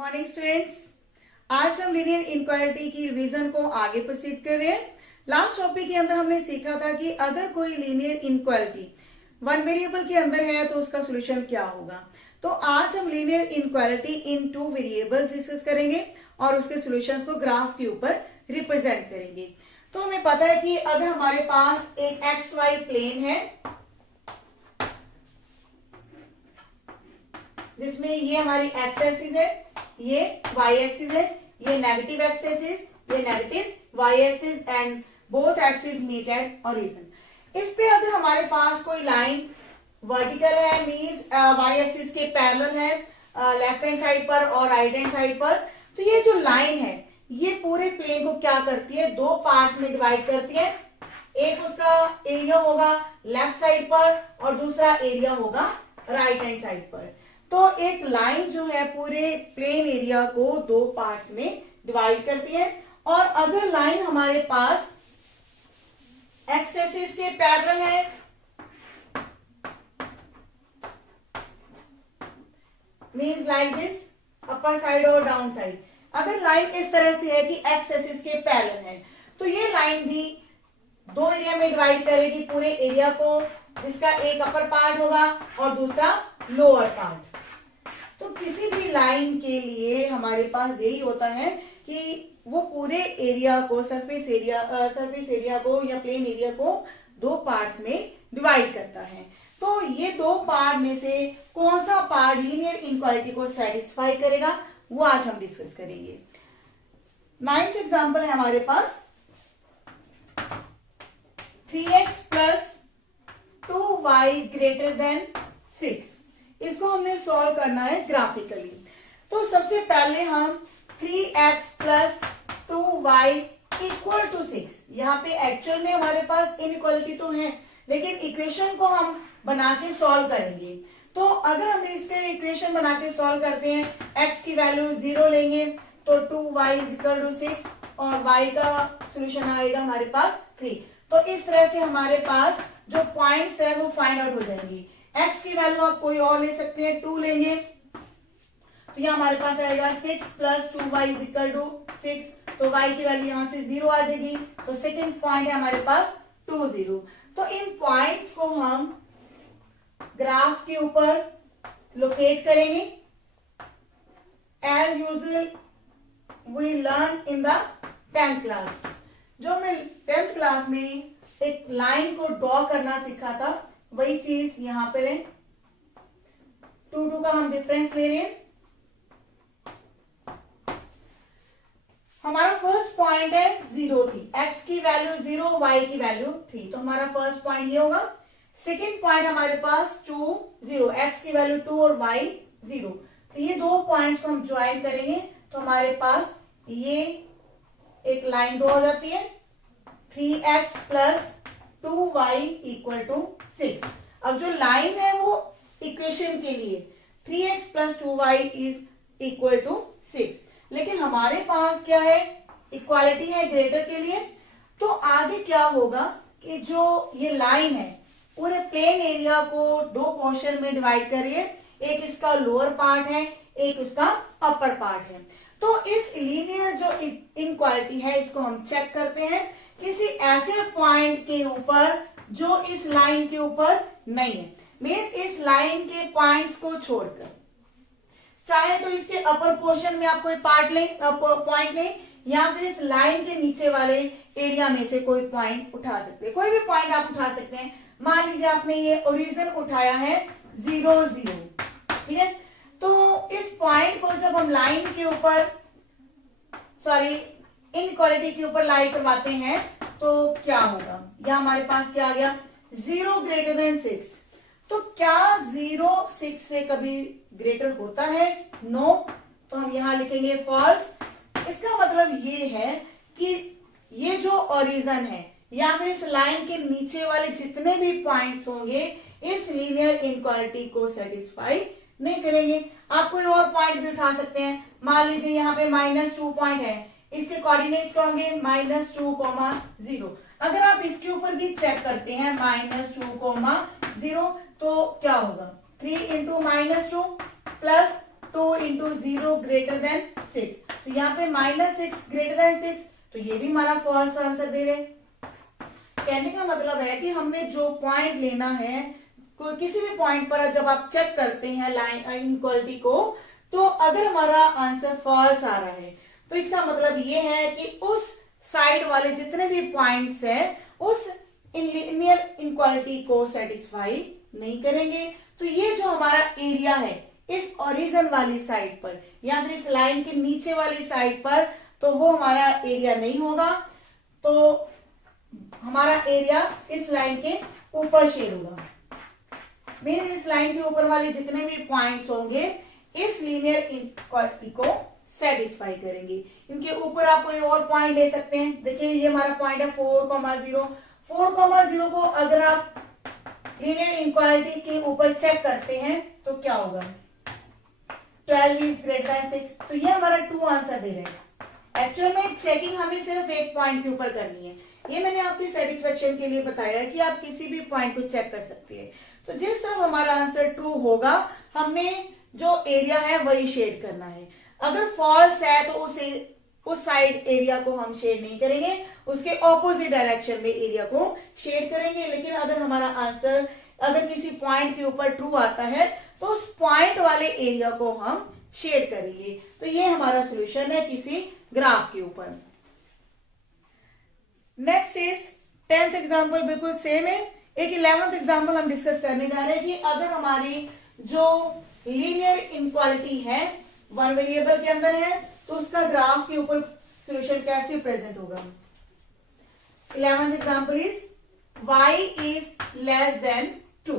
Morning students. आज हम linear inequality की रिवीजन को आगे प्रोसीड कर रहे हैं। लास्ट टॉपिक के अंदर हमने सीखा था कि अगर कोई लीनियर इनक्वालिटी वन वेरिएबल के अंदर है तो उसका सोल्यूशन क्या होगा। तो आज हम लीनियर इनक्वालिटी इन टू वेरिएबल्स डिस्कस करेंगे और उसके सॉल्यूशंस को ग्राफ के ऊपर रिप्रेजेंट करेंगे। तो हमें पता है कि अगर हमारे पास एक एक्स वाई प्लेन है जिसमें ये हमारी एक्स एक्सिस है, ये वाई एक्सिस है, ये नेगेटिव एक्स एक्सिस, ये negative Y axis and both axis meet at origin. इस पे अगर हमारे पास कोई लाइन वर्टिकल है मींस वाई एक्सिस के पैरेलल है लेफ्ट हैंड साइड पर और राइट हैंड साइड पर, तो ये जो लाइन है ये पूरे प्लेन को क्या करती है, दो पार्ट्स में डिवाइड करती है। एक उसका एरिया होगा लेफ्ट साइड पर और दूसरा एरिया होगा राइट हैंड साइड पर। तो एक लाइन जो है पूरे प्लेन एरिया को दो पार्ट्स में डिवाइड करती है। और अगर लाइन हमारे पास एक्स एक्सिस के पैरेलल है means like this upper side और डाउन साइड, अगर लाइन इस तरह से है कि एक्स एक्सिस के पैरेलल है तो ये लाइन भी दो एरिया में डिवाइड करेगी पूरे एरिया को, जिसका एक अपर पार्ट होगा और दूसरा लोअर पार्ट। तो किसी भी लाइन के लिए हमारे पास यही होता है कि वो पूरे एरिया को सरफेस एरिया को या प्लेन एरिया को दो पार्ट्स में डिवाइड करता है। तो ये दो पार्ट में से कौन सा पार्ट लीनियर इनक्वालिटी को सेटिस्फाई करेगा वो आज हम डिस्कस करेंगे। 9th एग्जांपल है हमारे पास 3x plus 2y greater than 6। इसको हमने सॉल्व करना है ग्राफिकली। तो सबसे पहले हम 3x plus 2y equal to 6, यहाँ पे एक्चुअल में हमारे पास इनइक्वालिटी तो है लेकिन इक्वेशन को हम बना के सॉल्व करेंगे। तो अगर हम इसके इक्वेशन बना के सॉल्व करते हैं, x की वैल्यू 0 लेंगे तो 2y इज इक्वल टू 6 और y का सोल्यूशन आएगा हमारे पास 3। तो इस तरह से हमारे पास जो पॉइंट्स है वो फाइंड आउट हो जाएंगी। x की वैल्यू आप कोई और ले सकते हैं, 2 लेंगे तो यहाँ हमारे पास आएगा 6 plus 2y is equal to 6, तो y की वैल्यू यहाँ से 0 आ जाएगी। तो सेकंड पॉइंट है हमारे पास 2 0। तो इन पॉइंट्स को हम ग्राफ के ऊपर लोकेट करेंगे। As usual we learn in the 10th class. जो हमने 10th क्लास में एक लाइन को ड्रॉ करना सीखा था वही चीज यहां पर है। 2 का हम डिफरेंस ले रहे हैं। हमारा फर्स्ट पॉइंट है 0 3, x की वैल्यू 0, y की वैल्यू 3, तो हमारा फर्स्ट पॉइंट ये होगा। सेकेंड पॉइंट हमारे पास 2 0, x की वैल्यू 2 और y 0, तो ये दो पॉइंट्स को हम ज्वाइन करेंगे तो हमारे पास ये एक लाइन ड्रॉ हो जाती है 3x plus 2y equal to 6। अब जो लाइन है वो इक्वेशन के लिए 3x plus 2y is equal to 6, लेकिन हमारे पास क्या है, इक्वालिटी है ग्रेटर के लिए। तो आगे क्या होगा कि जो ये लाइन है पूरे प्लेन एरिया को दो पोर्शन में डिवाइड कर रही है, एक इसका लोअर पार्ट है एक उसका अपर पार्ट है। तो इस लीनियर जो इनक्वालिटी है इसको हम चेक करते हैं किसी ऐसे पॉइंट के ऊपर जो इस लाइन के ऊपर नहीं है, मींस इस लाइन के पॉइंट्स को छोड़कर, चाहे तो इसके अपर पोर्शन में आप कोई पॉइंट लें या फिर इस लाइन के नीचे वाले एरिया में से कोई पॉइंट उठा सकते हैं। कोई भी पॉइंट आप उठा सकते हैं। मान लीजिए आपने ये ओरिजिन उठाया है 0 0, ठीक है। तो इस पॉइंट को जब हम लाइन के ऊपर इनइक्वालिटी के ऊपर लाई करवाते हैं तो क्या होगा, या हमारे पास क्या आ गया 0 ग्रेटर देन 6। तो क्या 0 6 से कभी ग्रेटर होता है, नो, तो हम यहां लिखेंगे फॉल्स। इसका मतलब ये है कि ये जो ओरिजिन है या फिर इस लाइन के नीचे वाले जितने भी पॉइंट्स होंगे इस लीनियर इनक्वालिटी को सेटिस्फाई नहीं करेंगे। आप कोई और पॉइंट भी उठा सकते हैं। मान लीजिए यहाँ पे -2 पॉइंट है, इसके कोऑर्डिनेट्स क्या होंगे -2, 0। अगर आप इसके ऊपर भी चेक करते हैं -2, 0, तो क्या होगा 3 × -2 प्लस 2 इंटू 0 ग्रेटर देन 6, तो यहाँ पे -6 ग्रेटर देन 6, तो ये भी हमारा फॉल्स आंसर दे रहे हैं। कहने का मतलब है कि हमने जो पॉइंट लेना है, कोई किसी भी पॉइंट पर जब आप चेक करते हैं लाइन इनइक्वालिटी को, तो अगर हमारा आंसर फॉल्स आ रहा है तो इसका मतलब ये है कि उस साइड वाले जितने भी पॉइंट्स हैं उस लीनियर इनइक्वालिटी को सेटिस्फाई नहीं करेंगे। तो ये जो हमारा एरिया है इस ओरिजिन वाली साइड पर या फिर इस लाइन के नीचे वाली साइड पर, तो वो हमारा एरिया नहीं होगा, तो हमारा एरिया इस लाइन के ऊपर शेड होगा। मीन इस लाइन के ऊपर वाले जितने भी पॉइंट्स होंगे इस लीनियर इनइक्वालिटी को सेटिस्फाई करेंगे। इनके ऊपर आप कोई और पॉइंट ले सकते हैं। देखिए ये हमारा पॉइंट है 4,0, 4,0 को अगर आप लीनियर इनइक्वालिटी के ऊपर चेक करते हैं तो क्या होगा, 12 इज ग्रेटर देन 6, तो ये हमारा 2 आंसर दे रहे हैं। एक्चुअल में चेकिंग हमें सिर्फ एक पॉइंट के ऊपर करनी है। ये मैंने आपकी सेटिस्फेक्शन के लिए बताया कि आप किसी भी पॉइंट को चेक कर सकते हैं। तो जिस तरफ हमारा आंसर ट्रू होगा हमने जो एरिया है वही शेड करना है। अगर फॉल्स है तो उस साइड एरिया को हम शेड नहीं करेंगे, उसके ऑपोजिट डायरेक्शन में एरिया को शेड करेंगे। लेकिन अगर हमारा आंसर अगर किसी पॉइंट के ऊपर ट्रू आता है तो उस पॉइंट वाले एरिया को हम शेड करेंगे। तो ये हमारा सोल्यूशन है किसी ग्राफ के ऊपर। नेक्स्ट इज 10th एग्जाम्पल, बिल्कुल सेम है। एक 11th एग्जाम्पल हम डिस्कस करने जा रहे हैं कि अगर हमारी जो लीनियर इनइक्वालिटी है वन वेरिएबल के अंदर है तो उसका ग्राफ के ऊपर सॉल्यूशन कैसे प्रेजेंट होगा। 11th example is y is less than 2।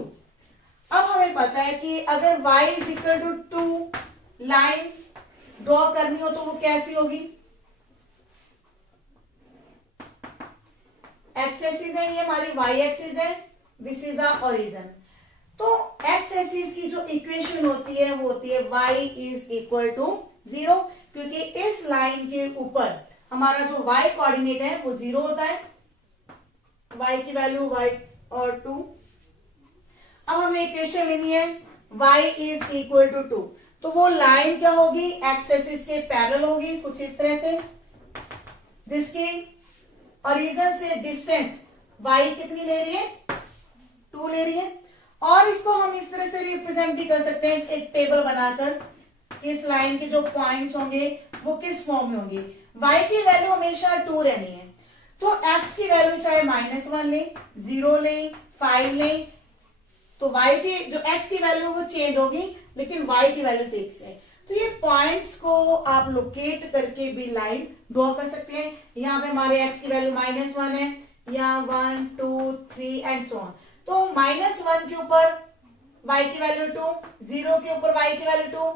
अब हमें पता है कि अगर y is equal to 2 line draw करनी हो तो वो कैसी होगी। एक्स एक्सिस है, ये हमारी y एक्सिस है, दिस इज द ओरिजिन। तो एक्स एक्सिस की जो इक्वेशन होती है वो होती है y इज इक्वल टू 0, क्योंकि इस लाइन के ऊपर हमारा जो y कोऑर्डिनेट है वो 0 होता है, y की वैल्यू y और 2। अब हमें इक्वेशन लेनी है y इज इक्वल टू 2, तो वो लाइन क्या होगी, एक्स एक्सिस के पैरेलल होगी कुछ इस तरह से, जिसकी ओरिजिन से डिस्टेंस y कितनी ले रही है, 2 ले रही है। और इसको हम इस तरह से रिप्रेजेंट भी कर सकते हैं एक टेबल बनाकर, इस लाइन के जो पॉइंट्स होंगे वो किस फॉर्म में होंगे। y की वैल्यू हमेशा 2 रहनी है, तो x की वैल्यू चाहे -1 ले, 0 ले, 5 ले, तो y की जो x की वैल्यू वो चेंज होगी लेकिन y की वैल्यू फिक्स है। तो ये पॉइंट्स को आप लोकेट करके भी लाइन ड्रॉ कर सकते हैं। यहाँ पे हमारे x की वैल्यू -1 है, यहाँ 1 2 3 एंड सो ऑन। तो -1 के ऊपर y की वैल्यू 2, 0 के ऊपर y की वैल्यू 2,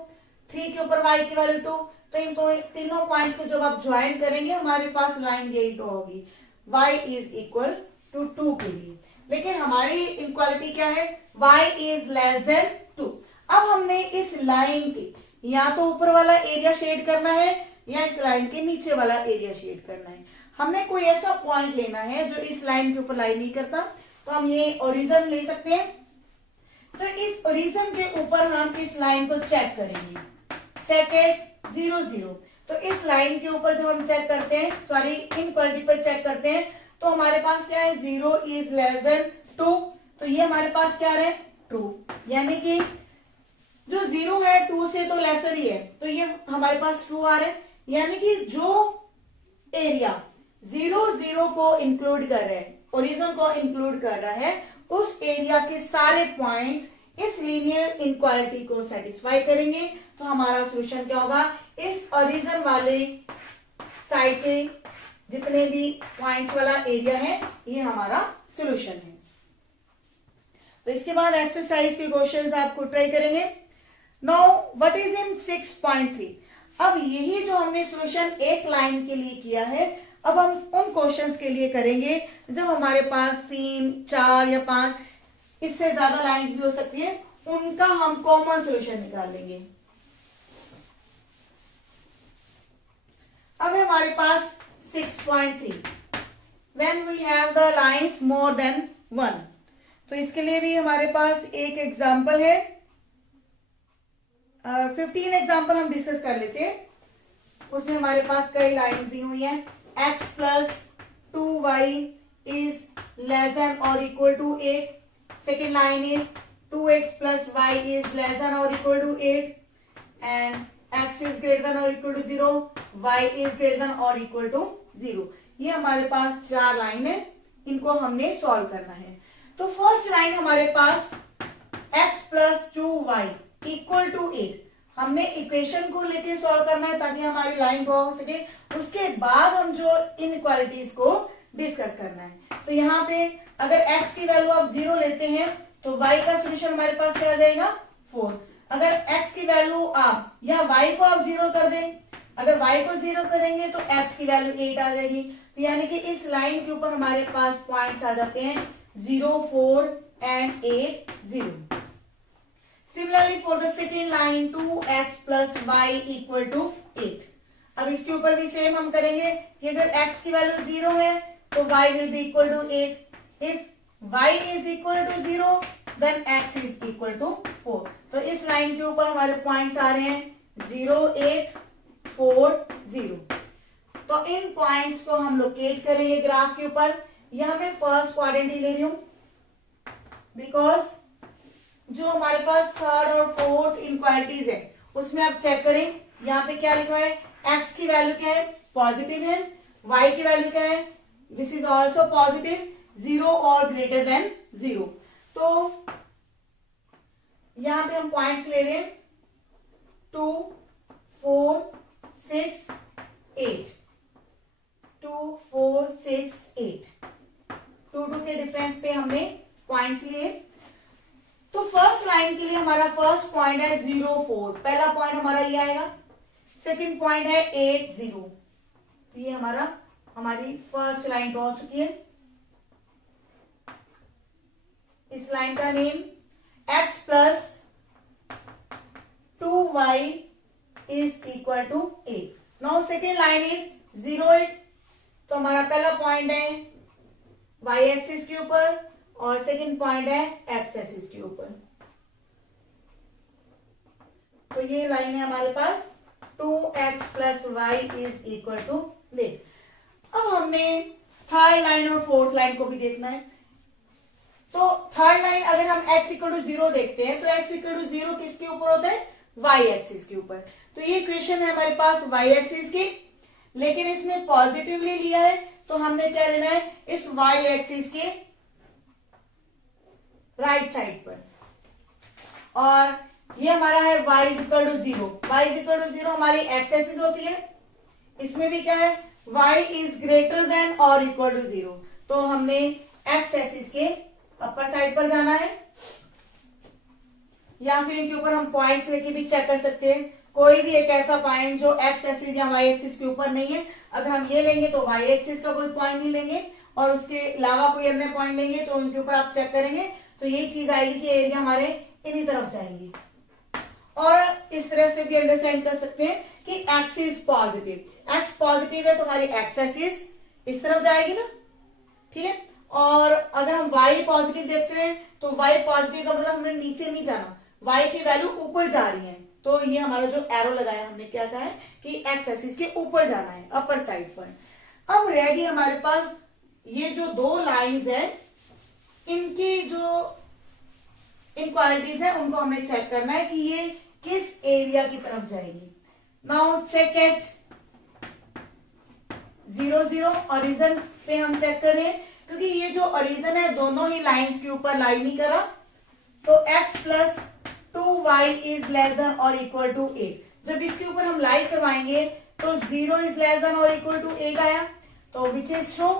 3 के ऊपर y की वैल्यू 2। तो इन तीनों पॉइंट्स को जब आप ज्वाइन करेंगे हमारे पास लाइन यही ड्रॉ होगी y इज इक्वल टू 2 के लिए। लेकिन हमारी इनइक्वालिटी क्या है, y इज लेस देन 2। अब हमने इस लाइन के या तो ऊपर वाला एरिया शेड करना है या इस लाइन के नीचे वाला एरिया शेड करना है। हमने कोई ऐसा पॉइंट लेना है जो इस लाइन के ऊपर लाई नहीं करता, तो हम ये ओरिजिन ले सकते हैं। तो इस ओरिजिन के ऊपर हम इस लाइन को चेक करेंगे, चेक एट 0 0। तो इस लाइन के ऊपर जब हम चेक करते हैं, सॉरी इनइक्वालिटी पर चेक करते हैं, तो हमारे पास क्या है, 0 इज लेस देन 2। तो ये हमारे पास क्या है, ट्रू, यानी कि जो 0 है 2 से तो लेसर ही है, तो ये हमारे पास ट्रू आ रहा है। यानी कि जो एरिया 0 0 को इंक्लूड कर रहा है, ओरिजिन को इंक्लूड कर रहा है, उस एरिया के सारे पॉइंट्स इस लीनियर इनइक्वालिटी को सेटिस्फाई करेंगे। तो हमारा सॉल्यूशन क्या होगा, इस ओरिजिन वाले साइड के जितने भी पॉइंट्स वाला एरिया है ये हमारा सॉल्यूशन है। तो इसके बाद एक्सरसाइज के क्वेश्चंस आपको ट्राई करेंगे। Now what is in 6.3। अब यही जो हमने सॉल्यूशन एक लाइन के लिए किया है, अब हम उन क्वेश्चंस के लिए करेंगे जब हमारे पास 3 4 या 5 इससे ज्यादा लाइंस भी हो सकती है, उनका हम कॉमन सॉल्यूशन निकाल लेंगे। अब हमारे पास 6.3 when we have the lines more than 1। तो इसके लिए भी हमारे पास एक एग्जांपल है। 15 एग्जाम्पल हम डिस्कस कर लेते हैं। उसमें हमारे पास कई लाइंस दी हुई हैं। x plus 2y is less than और equal to 8। Second line is 2x plus y is less than और equal to 8 and x is greater than और equal to 0, y is greater than और equal to 0। ये हमारे पास 4 line है, इनको हमने solve करना है। तो फर्स्ट लाइन हमारे पास x plus 2y equal to 8, हमने इक्वेशन को लेके सॉल्व करना है ताकि हमारी लाइन ड्रॉ हो सके। उसके बाद हम जो इनइक्वालिटीज को डिस्कस करना है। तो यहाँ पे अगर x की वैल्यू आप 0 लेते हैं तो y का सोल्यूशन हमारे पास क्या आ जाएगा 4। अगर x की वैल्यू आप या y को आप 0 कर दें, अगर y को 0 करेंगे तो x की वैल्यू 8 आ जाएगी। तो यानी कि इस लाइन के ऊपर हमारे पास पॉइंट्स आ जाते हैं 0, 4 and 8, 0। Similarly for the second line 2x plus y equal to 8। अब इसके ऊपर भी सेम हम करेंगे कि अगर x की वैल्यू 0 है तो y will be equal to 8। If y is equal to 0 then x is equal to 4। तो इस लाइन के ऊपर हमारे पॉइंट्स आ रहे हैं 0, 8, 4, 0। तो इन पॉइंट्स को हम लोकेट करेंगे ग्राफ के ऊपर। यहां मैं फर्स्ट क्वाड्रेंट ही ले रही हूं बिकॉज जो हमारे पास थर्ड और फोर्थ इनक्वालिटीज है उसमें आप चेक करें, यहाँ पे क्या लिखा है, x की वैल्यू क्या है, पॉजिटिव है, y की वैल्यू क्या है, दिस इज ऑल्सो पॉजिटिव, 0 और ग्रेटर देन 0। तो यहाँ पे हम पॉइंट्स ले रहे हैं 2, 4, 6, 8, 2, 4, 6, 8, 2 के डिफरेंस पे हमने पॉइंट्स लिए। तो फर्स्ट लाइन के लिए हमारा फर्स्ट पॉइंट है 0, 4, पहला पॉइंट हमारा ये आएगा। सेकंड पॉइंट है 8, 0। तो ये हमारी फर्स्ट लाइन ड्रॉ हो चुकी है। इस लाइन का name x plus 2y is equal to 8। Now second line is 0, 8। तो हमारा पहला पॉइंट है y एक्सिस के ऊपर और सेकंड पॉइंट है x एक्सिस के ऊपर। तो ये लाइन है हमारे पास 2x plus y is equal to 8। अब हमने थर्ड लाइन और फोर्थ लाइन को भी देखना है। तो थर्ड लाइन अगर हम x इक्वल टू 0 देखते हैं तो x इक्वल टू 0 किसके ऊपर होता है, y एक्सिस के ऊपर। तो ये इक्वेशन है हमारे पास y एक्सिस की, लेकिन इसमें पॉजिटिवली लिया है तो हमने क्या लेना है, इस y एक्सिस के राइट साइड पर। और ये हमारा है y is equal to 0। y is equal to 0 हमारी x एक्सिस होती है। इसमें भी क्या है, y इज ग्रेटर देन और इक्वल टू 0। तो हमने x एक्सिस के अपर साइड पर जाना है, या फिर इनके ऊपर हम पॉइंट्स लेके भी चेक कर सकते हैं। कोई भी एक ऐसा पॉइंट जो x एक्सिस या y एक्सिस के ऊपर नहीं है, अगर हम ये लेंगे तो y एक्सिस का कोई पॉइंट नहीं लेंगे और उसके अलावा कोई अन्य पॉइंट लेंगे तो उनके ऊपर आप चेक करेंगे तो यही चीज आएगी कि एरिया हमारे इन्हीं तरफ जाएंगी। और इस तरह से भी अंडरस्टैंड कर सकते हैं कि x is positive, x positive है तो हमारी x एक्सिस इस तरफ जाएगी ना, ठीक है। और अगर हम y पॉजिटिव देखते हैं तो y पॉजिटिव का मतलब हमें नीचे नहीं जाना, y की वैल्यू ऊपर जा रही है। तो ये हमारा जो एरो लगाया हमने क्या कहा है कि x एक्सिस के ऊपर जाना है, अपर साइड पर। अब रह गई हमारे पास ये जो दो लाइंस है, इनकी जो इनक्वालिटीज है उनको हमें चेक करना है कि ये किस एरिया की तरफ जाएगी। नाउ चेक एट 0, 0 ओरिजिन पे हम चेक कर रहे हैं, क्योंकि ये जो ओरिजिन है दोनों ही लाइंस के ऊपर लाई नहीं करा। तो x plus 2y is less than और इक्वल टू 8। जब इसके ऊपर हम लाई करवाएंगे तो 0 इज लेस देन और इक्वल टू 8 आया, तो विच इज ट्रू,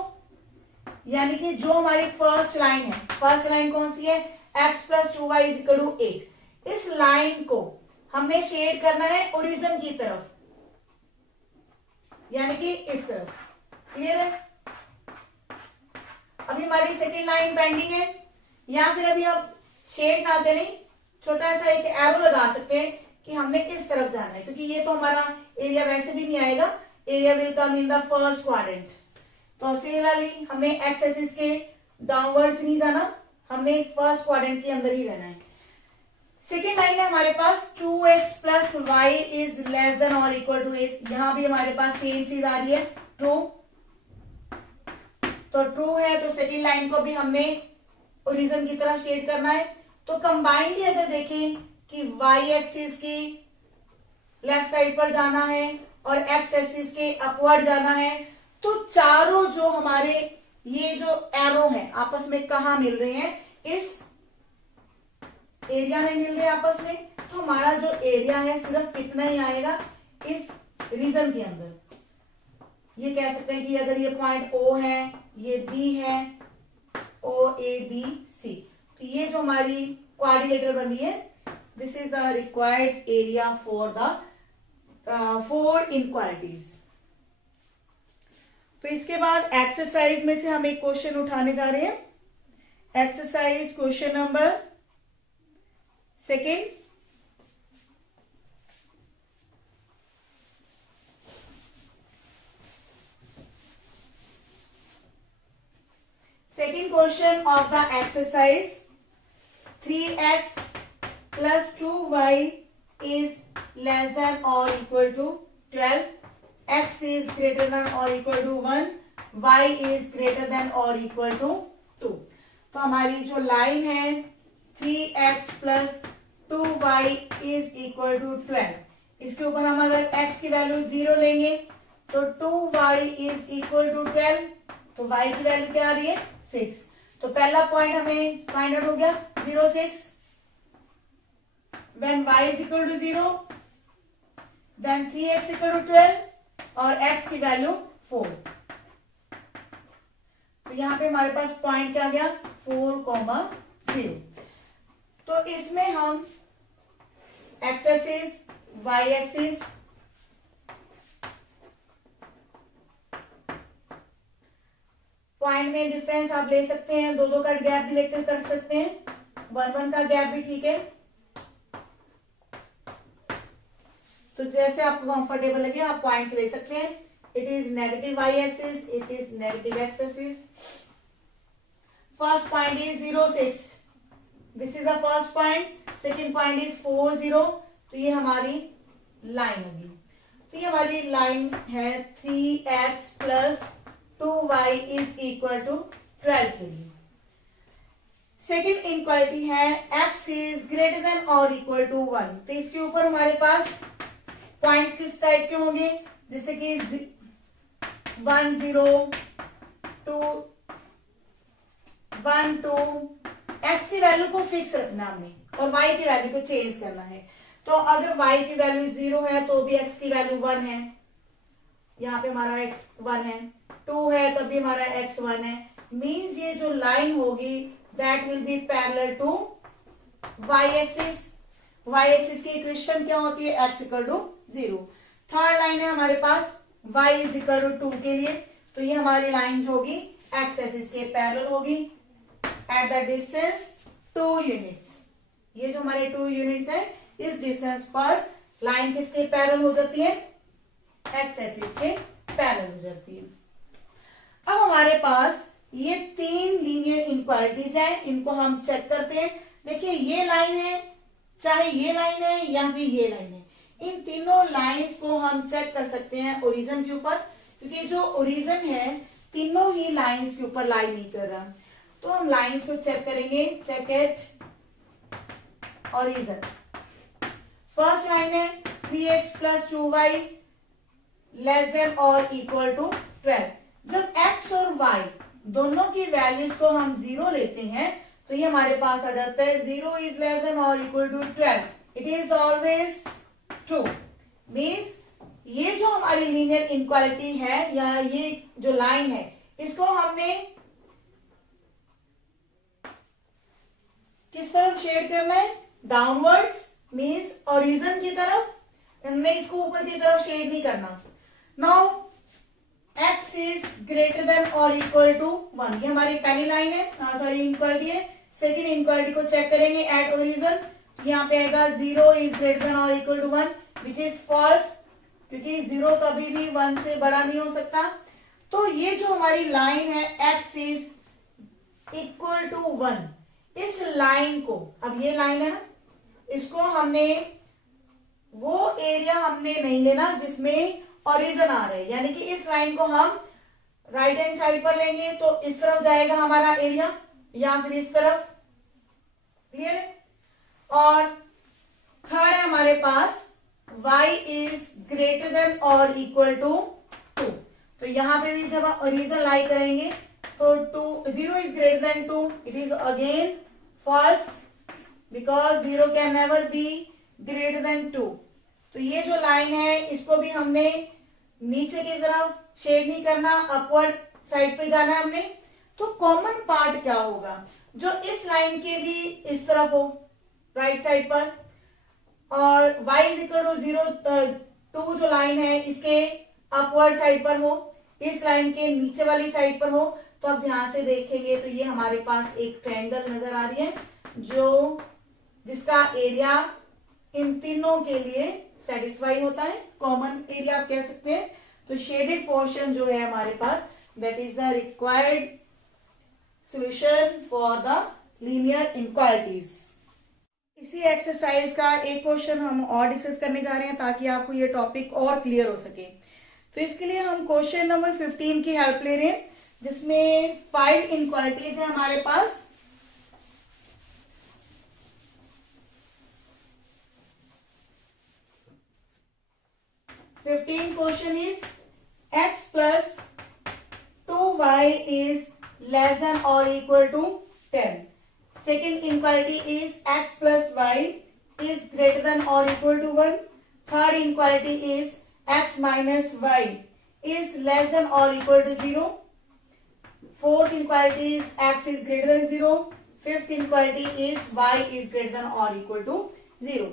यानी कि जो हमारी फर्स्ट लाइन है, फर्स्ट लाइन कौन सी है, x plus 2y is equal to 8। इस लाइन को हमने शेड करना है ओरिजिन की तरफ, यानी कि इस तरफ। क्लियर है। अभी हमारी सेकेंड लाइन पेंडिंग है, या फिर अभी आप शेड ना करें, छोटा सा एक एरो लगा सकते हैं कि हमने किस तरफ जाना है, क्योंकि ये तो हमारा एरिया वैसे भी नहीं आएगा, area will come in the first quadrant. तो सिमिलरली हमने एक्स एक्सिस के डाउनवर्ड्स नहीं जाना, हमने फर्स्ट क्वाड्रेंट के अंदर ही रहना है। सेकेंड लाइन है हमारे पास 2x plus y is less than और इक्वल टू 8। यहां भी हमारे पास सेम चीज आ रही है, ट्रू। तो ट्रू है तो सेकेंड लाइन को भी हमने ओरिजिन की तरह शेड करना है। तो कंबाइंडली अगर देखें कि वाई एक्सिस की लेफ्ट साइड पर जाना है और एक्स एक्सिस के अपवर्ड जाना है, तो चारों जो हमारे ये जो एरो है आपस में कहा मिल रहे हैं, इस एरिया में मिल रहे हैं आपस में। तो हमारा जो एरिया है सिर्फ कितना ही आएगा इस रीजन के अंदर। ये कह सकते हैं कि अगर ये पॉइंट O है, ये B है, OABC, तो ये जो हमारी क्वाड्रिलेटरल बन रही है, this is the required area for the 4 inequalities. तो इसके बाद एक्सरसाइज में से हम एक क्वेश्चन उठाने जा रहे हैं। Exercise question number 2। Second question of the exercise, 3x plus 2y is less than or equal to 12. X is greater than or equal to 1. Y is greater than or equal to 2. तो हमारी जो line है 3x plus 2y is equal to 12, इसके ऊपर हम अगर x की value 0 लेंगे तो 2y is equal to 12, तो y की वैल्यू क्या आ रही है 6। तो पहला पॉइंट हमें फाइंड आउट हो गया 0, 6। When y is equal to 0, then 3x equal to 12 और x की वैल्यू 4। तो यहां पे हमारे पास पॉइंट क्या आ गया 4, 0। तो इसमें हम x axis, y axis, point में डिफरेंस आप ले सकते हैं, 2 का गैप भी लेकर कर सकते हैं, 1 का गैप भी ठीक है। तो जैसे आपको कंफर्टेबल लगे आप पॉइंट्स ले सकते हैं। It is negative y axis, it is negative x axis. First point is 0, 6, this is the first point. Second point is 4, 0, तो ये हमारी लाइन होगी। तो ये हमारी लाइन है 3x plus 2y is equal to 12 के लिए। सेकेंड इनक्वालिटी है x इज ग्रेटर देन और इक्वल टू 1। तो इसके ऊपर हमारे पास पॉइंट्स किस टाइप के होंगे, जैसे कि 1, 0, 2, 1, 2। x की वैल्यू को फिक्स रखना हमने और y की वैल्यू को चेंज करना है। तो अगर y की वैल्यू 0 है तो भी x की वैल्यू 1 है, यहाँ पे हमारा x 1 है, 2 है तब भी हमारा x 1 है। मींस ये जो लाइन होगी that will be parallel to y axis. y axis की इक्वेशन क्या होती है x equal to 0। Third line है हमारे पास y इज इक्वल टू 2 के लिए, तो ये हमारी लाइन जो होगी x एक्सिस के पैरेलल होगी एट द डिस्टेंस 2 यूनिट्स। ये जो हमारे 2 यूनिट्स है इस डिस्टेंस पर लाइन किसके पैरेलल हो जाती है, x एक्सिस के पैरेलल हो जाती है। अब हमारे पास ये 3 लीनियर इनक्वालिटीज हैं, इनको हम चेक करते हैं। देखिए ये लाइन है, चाहे ये लाइन है या फिर ये लाइन है, इन तीनों लाइंस को हम चेक कर सकते हैं ओरिजिन के ऊपर, क्योंकि जो ओरिजिन है तीनों ही लाइंस के ऊपर लाई नहीं कर रहा। तो हम लाइंस को चेक करेंगे, check at origin. First line है 3x plus 2y less than और इक्वल टू 12। जब x और y दोनों की वैल्यूज को हम 0 लेते हैं तो ये हमारे पास आ जाता है 0 इज लेस देन और equal to 12। It is always true. Means ये जो हमारी लीनियर इनक्वालिटी है या ये जो लाइन है इसको हमने किस तरफ शेड करना है, डाउनवर्ड्स, मीन्स ओरिजिन की तरफ। हमने इसको ऊपर की तरफ शेड नहीं करना। Now x is greater than और इक्वल टू 1, ये हमारी पहली लाइन है, सॉरी इनक्वालिटी है। सेकेंड इनक्वालिटी को चेक करेंगे एट ओरिजिन, यहाँ पे आएगा 0 इज ग्रेटर देन और equal to 1, which is false, क्योंकि 0 कभी भी 1 से बड़ा नहीं हो सकता। तो ये जो हमारी लाइन है x इज इक्वल टू 1, इस लाइन को, अब ये लाइन है ना, इसको हमने वो एरिया हमने नहीं लेना जिसमें ओरिजिन आ रहे, यानी कि इस लाइन को हम राइट हैंड साइड पर लेंगे तो इस तरफ जाएगा हमारा एरिया या फिर इस तरफ। क्लियर है? और थर्ड है हमारे पास y इज ग्रेटर देन और इक्वल टू 2। तो यहां पे भी जब आप रीजन लाई करेंगे तो 0 is greater than 2, it is again false because 0 can never be greater than 2। तो ये जो लाइन है इसको भी हमने नीचे की तरफ शेड नहीं करना, अपवर्ड साइड पे जाना है हमने। तो कॉमन पार्ट क्या होगा, जो इस लाइन के भी इस तरफ हो राइट साइड पर, और y इज इक्वल टू 0 2 जो लाइन है इसके अपवर्ड साइड पर हो, इस लाइन के नीचे वाली साइड पर हो। तो अब ध्यान से देखेंगे तो ये हमारे पास एक ट्रायंगल नजर आ रही है जो जिसका एरिया इन तीनों के लिए सेटिस्फाई होता है, कॉमन एरिया आप कह सकते हैं। तो शेडेड पोर्शन जो है हमारे पास that is the required solution for the linear inequalities. इसी एक्सरसाइज का एक क्वेश्चन हम और डिस्कस करने जा रहे हैं ताकि आपको ये टॉपिक और क्लियर हो सके। तो इसके लिए हम क्वेश्चन नंबर 15 की हेल्प ले रहे हैं जिसमें 5 इनइक्वालिटीज है हमारे पास। Question is x plus 2y is less than और equal to 10। Second inequality is x plus y is greater than or equal to 1. Third inequality is x minus y is less than or equal to 0. Fourth inequality is x is greater than 0. Fifth inequality is y is greater than or equal to 0.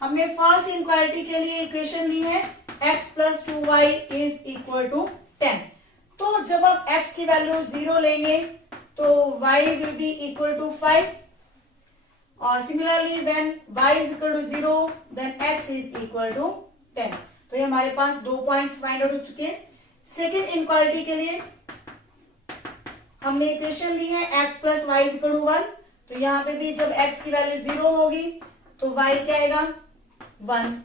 हमने first inequality के लिए equation ली है x plus 2y is equal to 10। तो जब आप x की value 0 लेंगे तो y will be equal to 5 और similarly when y is equal to 0 then x is equal to 10। तो ये हमारे पास 2 पॉइंट्स फाइंड आउट हो चुके हैं। सेकेंड इनक्वालिटी के लिए हमने इक्वेशन ली है x plus y is equal to 1। तो यहाँ पे भी जब x की वैल्यू 0 होगी तो y क्या आएगा 1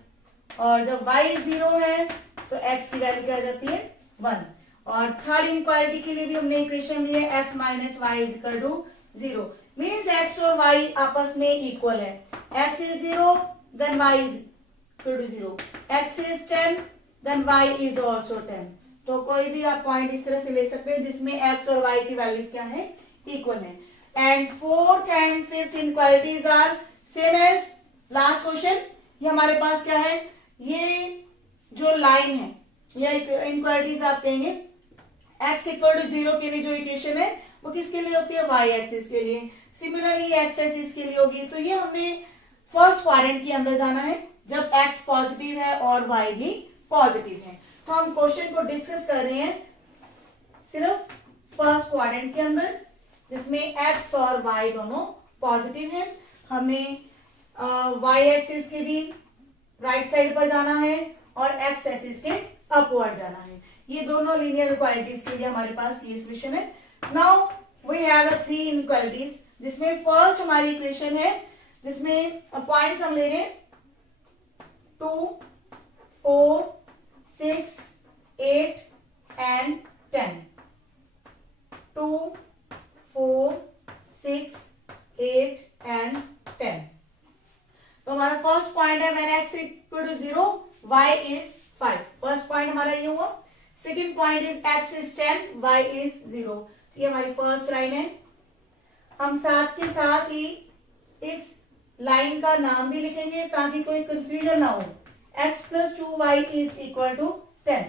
और जब y 0 है तो x की वैल्यू क्या आ जाती है 1। और थर्ड इनक्वालिटी के लिए भी हमने इक्वेशन ली है x minus y is equal to 0। Means x और y आपस में इक्वल है। x is 0 then y is equal to 0, x is 10 then y is also 10। तो कोई भी आप पॉइंट इस तरह से ले सकते हैं जिसमें x और y की वैल्यूज क्या है इक्वल है। And fourth and fifth inequalities are same as last question. ये हमारे पास क्या है, ये जो लाइन है या इनक्वालिटीज आप कहेंगे x इक्वल टू 0 के लिए जो इक्वेशन है वो किसके लिए होती है y एक्सिस के लिए, सिमिलरली x एक्सिस के लिए होगी। तो ये हमने फर्स्ट क्वाड्रेंट के अंदर जाना है जब x पॉजिटिव है और y भी पॉजिटिव है। तो हम क्वेश्चन को डिस्कस कर रहे हैं सिर्फ फर्स्ट क्वाड्रेंट के अंदर जिसमें x और y दोनों पॉजिटिव है। हमें y एक्सिस के भी राइट साइड पर जाना है और x एक्सिस के अपवर्ड जाना है। ये दोनों लीनियर इनइक्वालिटीज के लिए हमारे पास ये सॉल्यूशन है। Now we have the 3 inequalities जिसमें फर्स्ट हमारी इक्वेशन है जिसमें पॉइंट्स हम ले रहे हैं 2, 4, 6, 8 एंड 10। 2, 4, 6, 8 एंड 10। तो हमारा फर्स्ट पॉइंट है when x equal to 0 y is 5। First point हमारा ये हुआ। Second point is x is 10 y is 0। ये हमारी फर्स्ट लाइन है। हम साथ के साथ ही इस लाइन का नाम भी लिखेंगे ताकि कोई कंफ्यूजन ना हो। x plus 2y is equal to 10।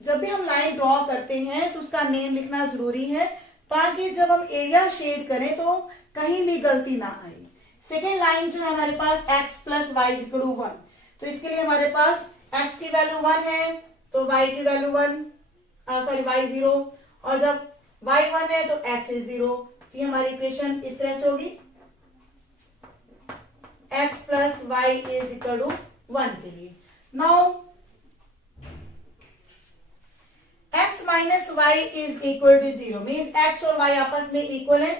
जब भी हम लाइन ड्रॉ करते हैं तो उसका नेम लिखना जरूरी है ताकि जब हम एरिया शेड करें तो कहीं भी गलती ना आए। सेकेंड लाइन जो है हमारे पास x plus y is equal to 1। तो इसके लिए हमारे पास x की वैल्यू 1 है तो y की वैल्यू 1 सॉरी y 0 और जब y 1 है तो x इज 0। तो ये हमारी इक्वेशन इस तरह से होगी x plus y is equal to 1 के लिए। Now x minus y is equal to 0 means x और y आपस में इक्वल है।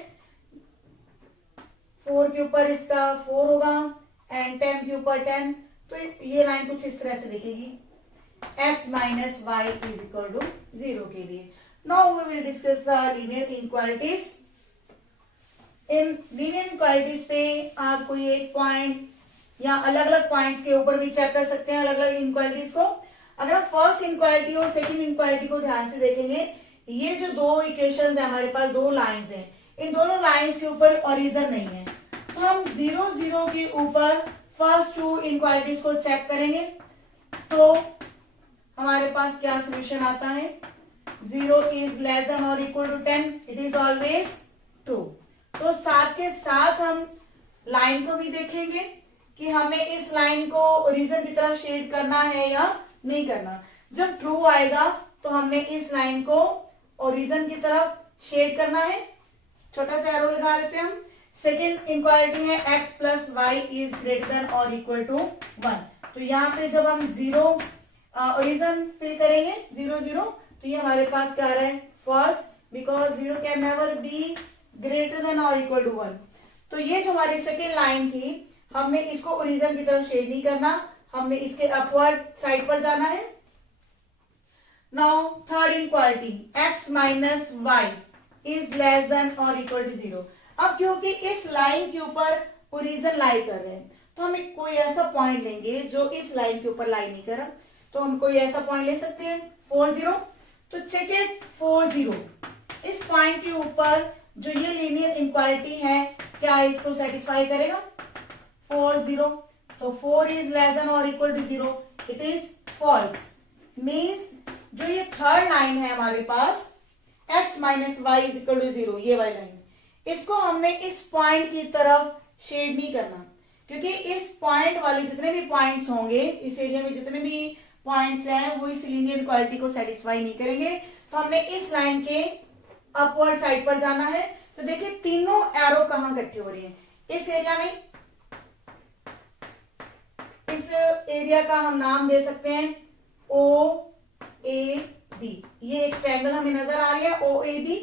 4 के ऊपर इसका 4 होगा, एंड 10 के ऊपर 10, तो ये लाइन कुछ इस तरह से दिखेगी, x minus y is equal to 0 के लिए। Now we will discuss the linear inequalities. इन लीनियर इनक्वालिटीज पे आप कोई एक पॉइंट या अलग अलग पॉइंट्स के ऊपर भी चेक कर सकते हैं अलग अलग इनक्वालिटीज को। अगर आप फर्स्ट इनक्वालिटी और सेकंड इनक्वालिटी को ध्यान से देखेंगे, ये जो दो इक्वेशंस है हमारे पास, दो लाइंस हैं, इन दोनों लाइंस के ऊपर ओरिजिन नहीं है, तो हम 0 0 के ऊपर फर्स्ट टू इनक्वालिटीज को चेक करेंगे, तो हमारे पास क्या सोल्यूशन आता है, 0 इज लेस देन और equal to 10, it is always true. तो साथ के साथ हम लाइन को भी देखेंगे कि हमें इस लाइन को ओरिजिन की तरफ शेड करना है या नहीं करना। जब ट्रू आएगा तो हमने इस लाइन को ओरिजिन की तरफ शेड करना है, छोटा सा एरो लगा लेते हैं हम। सेकेंड इनक्वालिटी है x plus y is greater than और इक्वल टू 1, तो यहाँ पे जब हम 0 ओरिजिन फिल करेंगे 0 0, तो ये हमारे पास क्या आ रहा है, false, because 0 can never be greater than और इक्वल टू 1। तो ये जो हमारी सेकेंड लाइन थी, हमने इसको ओरिजिन की तरफ शेड नहीं करना, हमने इसके अपवर्ड साइड पर जाना है। Now third inequality, x minus y is less than और इक्वल टू 0। अब क्योंकि इस लाइन के ऊपर ओरिजिन लाई कर रहे हैं, तो हम कोई ऐसा पॉइंट लेंगे जो इस लाइन के ऊपर लाई नहीं कर रहा, तो हम कोई ऐसा पॉइंट ले सकते हैं 4 0। तो चेक इट 4 0, इस पॉइंट के ऊपर जो ये लीनियर इनक्वालिटी है, क्या इसको सेटिस्फाई करेगा, 4 0, तो 4 इज लेस देन और equal to 0, it is false. Means जो ये थर्ड लाइन है हमारे पास, x minus y is equal to 0, ये वाली लाइन, इसको हमने इस पॉइंट की तरफ शेड नहीं करना, क्योंकि इस पॉइंट वाले जितने भी पॉइंट्स होंगे, इस एरिया में जितने भी पॉइंट्स हैं, वो इस लीनियर इक्वालिटी को सेटिस्फाई नहीं करेंगे, तो हमने इस लाइन के अपवर्ड साइड पर जाना है। तो देखिए तीनों एरो कहां इकट्ठे हो रही हैं, इस एरिया में, इस एरिया का हम नाम दे सकते हैं OAB, ये एक ट्रायंगल हमें नजर आ रही है OAB।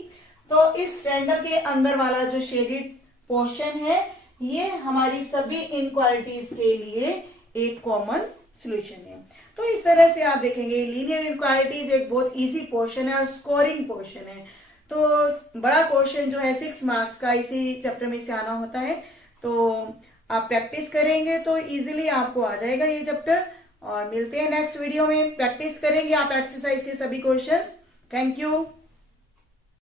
तो इस ट्रायंगल के अंदर वाला जो शेडेड पोर्शन है, ये हमारी सभी इनक्वालिटीज के लिए एक कॉमन सॉल्यूशन है। तो इस तरह से आप देखेंगे लीनियर इनक्वालिटीज एक बहुत इजी पोर्शन है और स्कोरिंग पोर्शन है। तो बड़ा क्वेश्चन जो है 6 मार्क्स का इसी चैप्टर में से आना होता है, तो आप प्रैक्टिस करेंगे तो इजीली आपको आ जाएगा ये चैप्टर। और मिलते हैं नेक्स्ट वीडियो में, प्रैक्टिस करेंगे आप एक्सरसाइज के सभी क्वेश्चंस। Thank you.